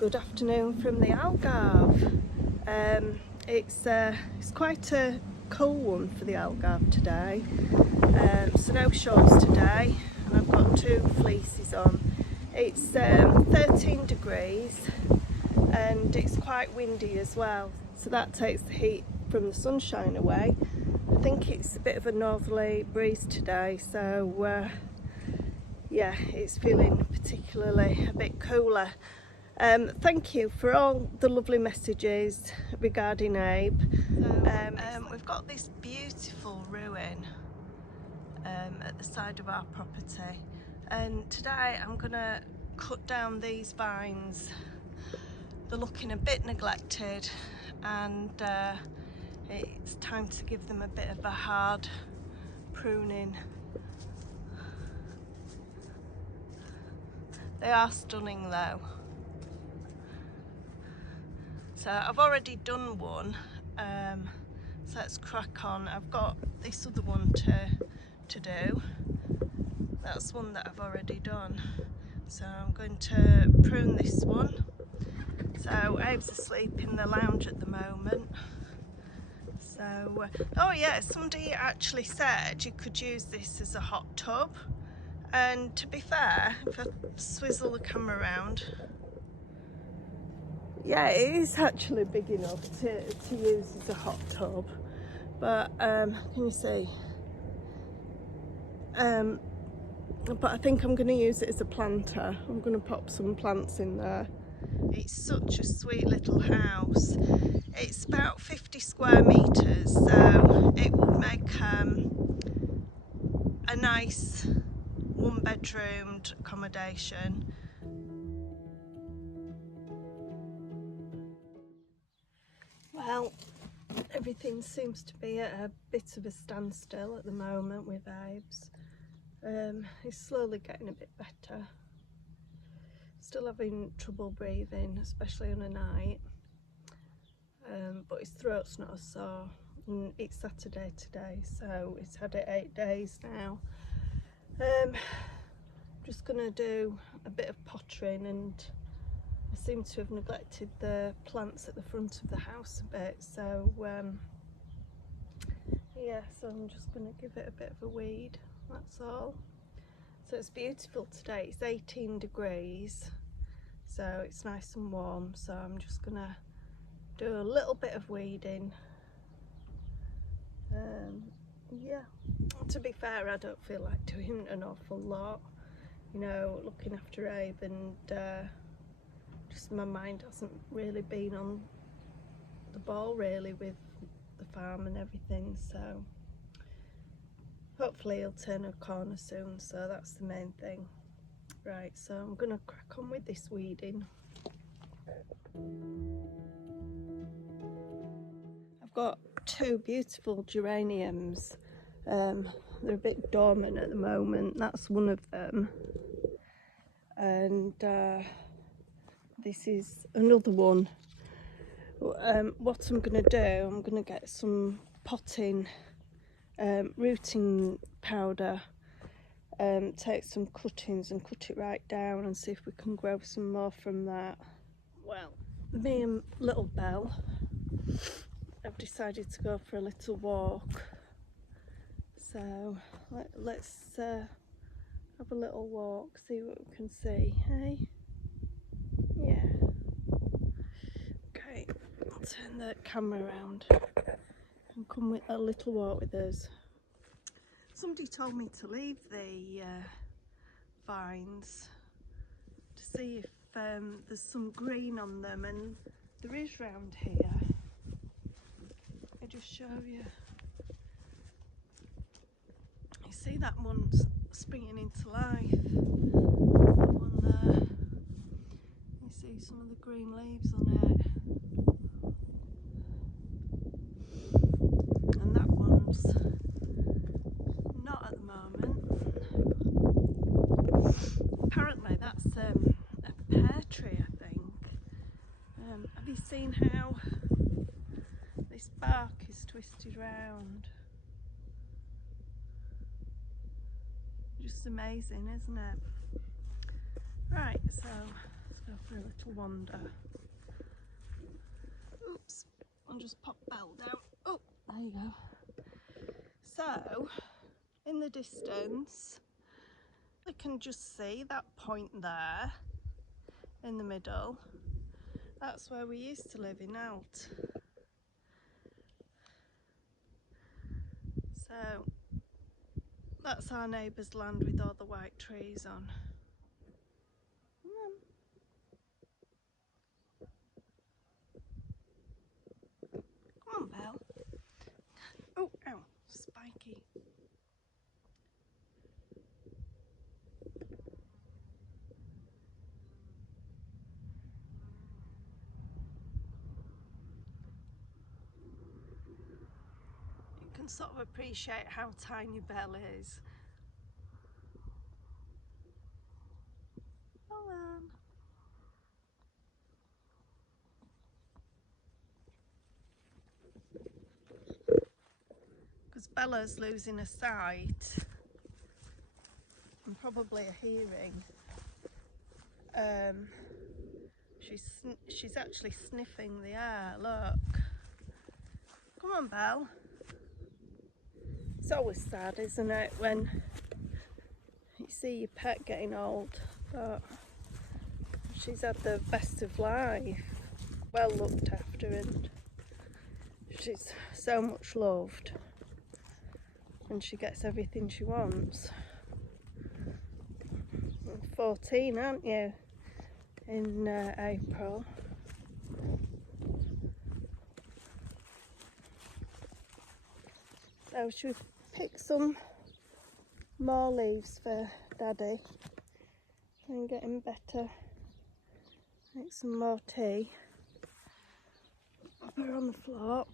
Good afternoon from the Algarve. It's quite a cool one for the Algarve today. So no shorts today, and I've got two fleeces on. It's 13 degrees and it's quite windy as well, so that takes the heat from the sunshine away. I think it's a bit of a northerly breeze today, so yeah, it's feeling particularly a bit cooler. Thank you for all the lovely messages regarding Abe. We've got this beautiful ruin at the side of our property, and today I'm gonna cut down these vines. They're looking a bit neglected, and it's time to give them a bit of a hard pruning. They are stunning though. So I've already done one, so let's crack on. I've got this other one to do. That's one that I've already done. So I'm going to prune this one. So Abe's asleep in the lounge at the moment. So, oh yeah, somebody actually said you could use this as a hot tub. And to be fair, if I swizzle the camera around, yeah, it is actually big enough to use as a hot tub, but can you see? But I think I'm going to use it as a planter. I'm going to pop some plants in there. It's such a sweet little house. It's about 50 square metres, so it would make a nice one-bedroomed accommodation. Well, everything seems to be at a bit of a standstill at the moment with Abe's. He's slowly getting a bit better. Still having trouble breathing, especially on a night. But his throat's not as sore. And it's Saturday today, so he's had it 8 days now. Just gonna do a bit of pottering, and I seem to have neglected the plants at the front of the house a bit, so yeah, so I'm just going to give it a bit of a weed, that's all. So it's beautiful today, it's 18 degrees, so it's nice and warm, so I'm just going to do a little bit of weeding. Yeah, to be fair, I don't feel like doing an awful lot, you know, looking after Abe, and just my mind hasn't really been on the ball really with the farm and everything, so hopefully he'll turn a corner soon, so that's the main thing. Right, so I'm gonna crack on with this weeding. I've got two beautiful geraniums. They're a bit dormant at the moment, that's one of them, and this is another one. What I'm going to do, I'm going to get some potting rooting powder, take some cuttings and cut it right down and see if we can grow some more from that. Well, me and little Belle have decided to go for a little walk, so let's have a little walk, see what we can see, hey? Yeah. Okay, I'll turn the camera around and come with a little walk with us. Somebody told me to leave the vines to see if there's some green on them, and there is round here. I'll just show you. You see that one's springing into life. That one there. You see some of the green leaves on it. And that one's not at the moment. Apparently that's a pear tree, I think. Have you seen how this bark is twisted round? Just amazing, isn't it? Right, so let's go for a little wander. Oops, I'll just pop Belle down. Oh, there you go. So, in the distance, I can just see that point there in the middle. That's where we used to live in Alt. So, that's our neighbour's land with all the white trees on. Come on, Belle. Oh, ow, spiky. You can sort of appreciate how tiny Belle is. Come on. Because Bella's losing her sight and probably a hearing. She's actually sniffing the air, look. Come on, Belle. It's always sad, isn't it, when you see your pet getting old, but she's had the best of life, well looked after, and she's so much loved, and she gets everything she wants. You're 14, aren't you, in April? So should we pick some more leaves for Daddy and get him better? Make some more tea. Put her on the floor.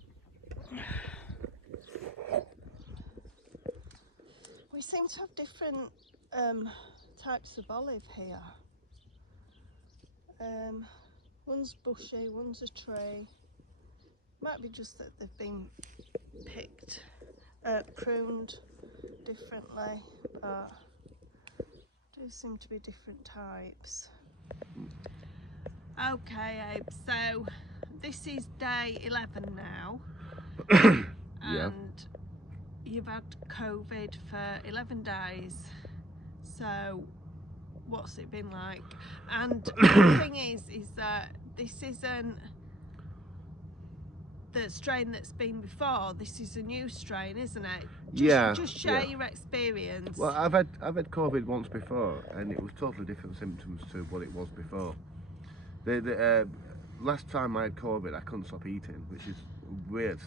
We seem to have different types of olive here. One's bushy, one's a tree. Might be just that they've been picked, pruned differently, but do seem to be different types. Okay, Abe, so this is day 11 now. Yeah. And you've had COVID for 11 days, so what's it been like? And the thing is that this isn't the strain that's been before. This is a new strain, isn't it? Just share your experience. Well, I've had COVID once before, and it was totally different symptoms to what it was before. The last time I had COVID, I couldn't stop eating, which is weird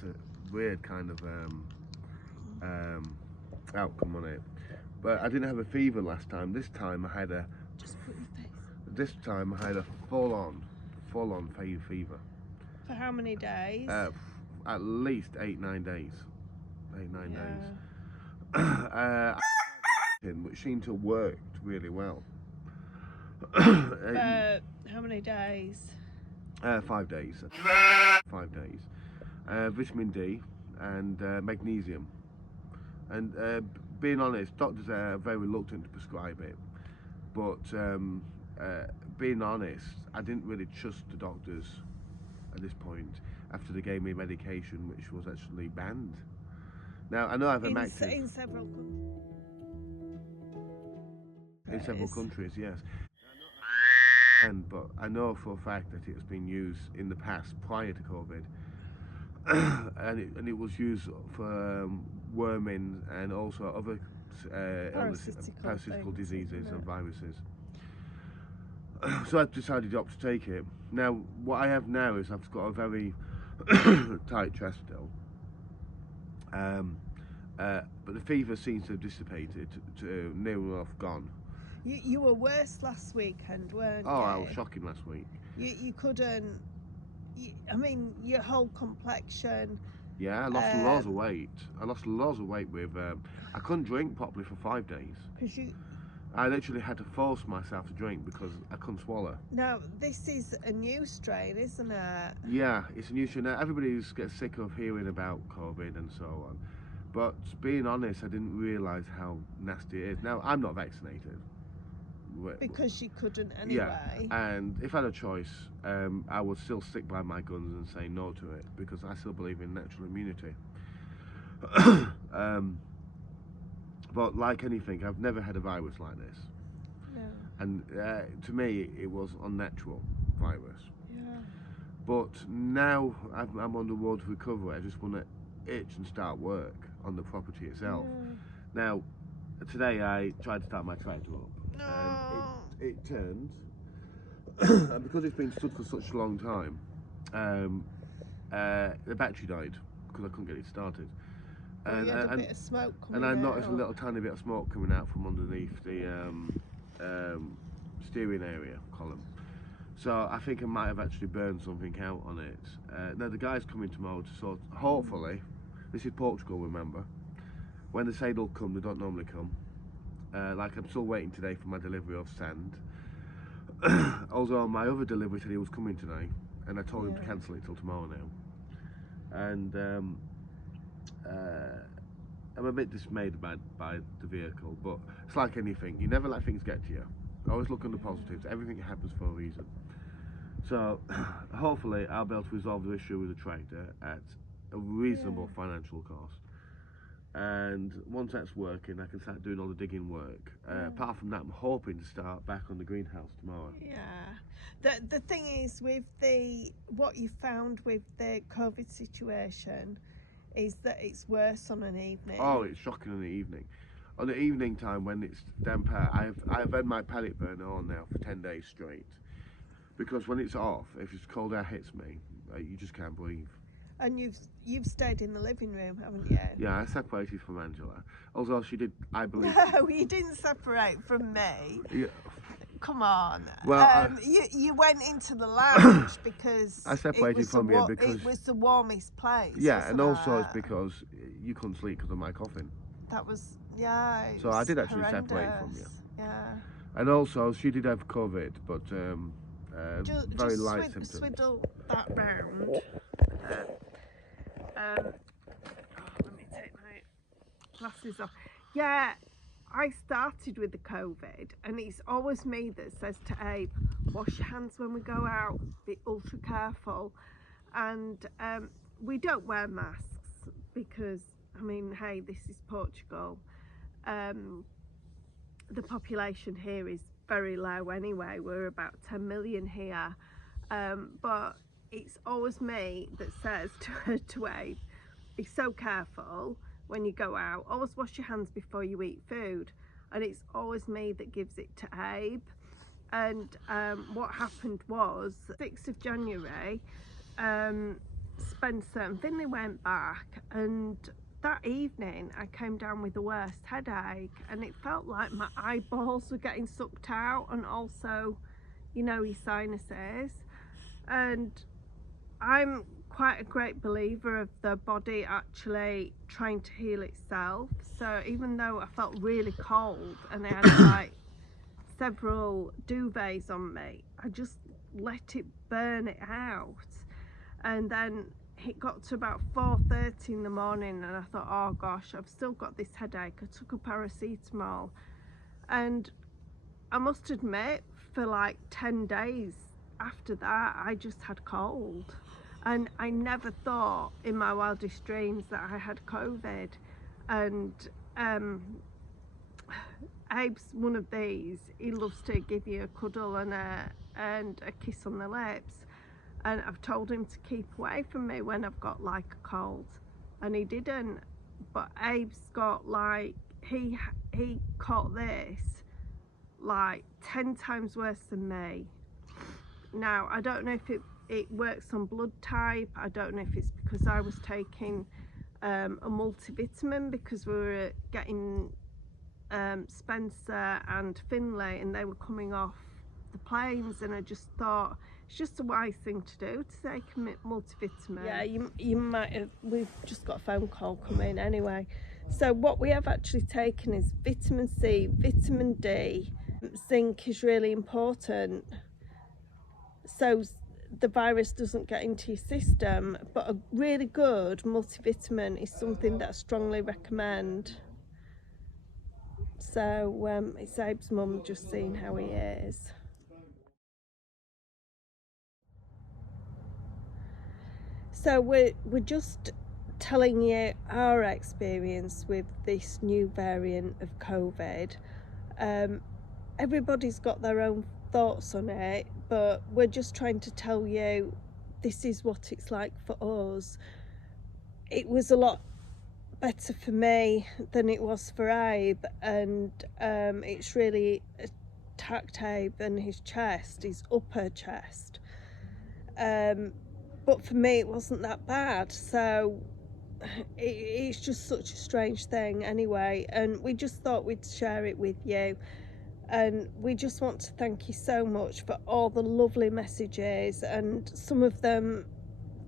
kind of outcome on it. But I didn't have a fever last time. This time I had a. Just put your face. This time I had a full-on fever. For how many days? At least 8-9 days. 8-9 days. Which seemed to have worked really well. How many days? 5 days. 5 days. Vitamin D and magnesium. And being honest, doctors are very reluctant to prescribe it. But being honest, I didn't really trust the doctors at this point after they gave me medication which was actually banned. Now I know I've in several countries, yes. But I know for a fact that it has been used in the past prior to COVID, and it was used for worming and also other parasitical diseases and viruses. So I decided not to take it. Now what I have now is I've got a very tight chest still, but the fever seems to have dissipated to nearly enough gone. You were worse last weekend, weren't you? Oh, I was shocking last week. You couldn't. I mean, your whole complexion. Yeah, I lost loads of weight. I lost loads of weight with. I couldn't drink properly for 5 days. Because I literally had to force myself to drink because I couldn't swallow. Now, this is a new strain, isn't it? Yeah, it's a new strain. Everybody gets sick of hearing about COVID and so on. But being honest, I didn't realise how nasty it is. Now, I'm not vaccinated. Because you couldn't anyway. Yeah, and if I had a choice, I would still stick by my guns and say no to it, because I still believe in natural immunity. But like anything, I've never had a virus like this. No. And to me, it was unnatural virus. Yeah. But now I'm on the road to recovery. I just want to itch and start work on the property itself. Yeah. Now, today I tried to start my tractor up. No. It turned, and because it's been stood for such a long time, the battery died because I couldn't get it started. And you had a bit of smoke coming out. And I out. noticed a little tiny bit of smoke coming out from underneath the steering area column. So I think I might have actually burned something out on it. Now the guy's coming tomorrow to sort. Hopefully, this is Portugal, remember. When they say they'll come, they don't normally come. Like I'm still waiting today for my delivery of sand. Although my other delivery said he was coming today, and I told him to cancel it till tomorrow now. And I'm a bit dismayed by the vehicle, but it's like anything. You never let things get to you. Always look on the positives. Everything happens for a reason. So hopefully I'll be able to resolve the issue with the tractor at a reasonable financial cost. And once that's working, I can start doing all the digging work. Apart from that, I'm hoping to start back on the greenhouse tomorrow. Yeah. The thing is, with what you found with the COVID situation, is that it's worse on an evening. Oh, it's shocking in the evening. On the evening time when it's damp out, I've had my pellet burner on now for 10 days straight. Because when it's off, if it's cold air hits me, you just can't breathe. And you've stayed in the living room, haven't you? Yeah, I separated from Angela. Although she did, I believe. No, you didn't separate from me. Yeah. Come on. Well, you went into the lounge because I separated from you because it was the warmest place. Yeah, and also it's because you couldn't sleep because of my coughing. That was So I did actually separate from you. Yeah. And also she did have COVID, but very just light symptoms. Swiddle that round. Let me take my glasses off. Yeah, I started with the COVID, and it's always me that says to Abe, wash your hands when we go out, be ultra careful. And we don't wear masks because, I mean, hey, this is Portugal. The population here is very low anyway. We're about 10 million here. But it's always me that says to Abe, be so careful when you go out, always wash your hands before you eat food. And it's always me that gives it to Abe. And what happened was 6th of January, Spencer and Finley went back, and that evening I came down with the worst headache, and it felt like my eyeballs were getting sucked out, and also, you know, your sinuses. And I'm quite a great believer of the body actually trying to heal itself. So even though I felt really cold and I had like several duvets on me, I just let it burn it out. And then it got to about 4:30 in the morning, and I thought, oh gosh, I've still got this headache. I took a paracetamol, and I must admit, for like 10 days after that, I just had cold. And I never thought in my wildest dreams that I had COVID. And Abe's one of these. He loves to give you a cuddle and a kiss on the lips. And I've told him to keep away from me when I've got like a cold, and he didn't. But Abe's got like, he caught this like 10 times worse than me. Now I don't know if it works on blood type. I don't know if it's because I was taking a multivitamin, because we were getting Spencer and Finlay, and they were coming off the planes, and I just thought it's just a wise thing to do, to take a multivitamin. Yeah, you might have, we've just got a phone call coming anyway. So what we have actually taken is vitamin C, vitamin D, zinc is really important, so the virus doesn't get into your system. But a really good multivitamin is something that I strongly recommend. So it's Abe's mum just seeing how he is. So we're just telling you our experience with this new variant of COVID. Everybody's got their own thoughts on it, but we're just trying to tell you this is what it's like for us. It was a lot better for me than it was for Abe, and it's really attacked Abe and his chest, his upper chest. But for me, it wasn't that bad. So it's just such a strange thing anyway, and we just thought we'd share it with you. And we just want to thank you so much for all the lovely messages, and some of them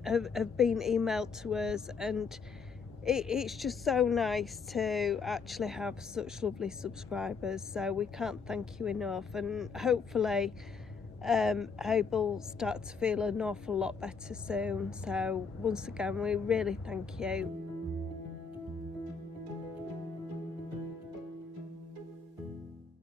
have been emailed to us, and it's just so nice to actually have such lovely subscribers. So we can't thank you enough, and hopefully Abe will start to feel an awful lot better soon. So once again, we really thank you.